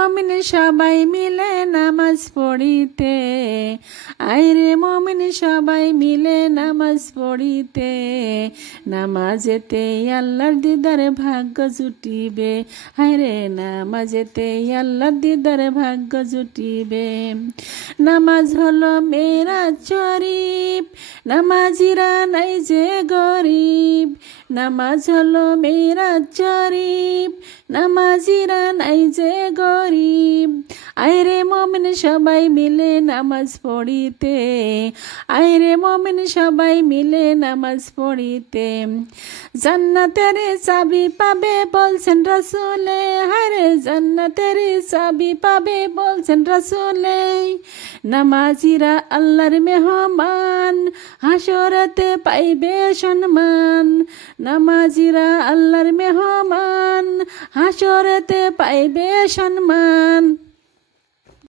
মমিন সবাই মিলে নামাজ পড়িতে, আইরে মমিন সবাই মিলে নামাজ পড়িতে, নামাজেতে আল্লাহর দিদার ভাগ্য জুটিবে, হায়রে নামাজেতে আল্লাহর দিদার ভাগ্য জুটিবে। নামাজ হলো মেরাজ শরীফ, নামাজিরা নাই যে গরিব, নামাজ হলো মেরাজ শরীফ, নামাজিরা নাই যে গরিব। আইরে মমিন সবাই মিলে নামাজ পড়িতে, আইরে মমিন সবাই মিলে নামাজ পড়িতে, জান্নাতের চাবি পাবে বলছেন রাসূলে, হায়রে জান্নাতের চাবি পাবে বলছেন রাসূলে। নামাজিরা আল্লাহর মেহমান, হাসরেতে পাইবে সম্মান, নামাজিরা আল্লাহর মেহমান, হাসরেতে পাইবে সম্মান।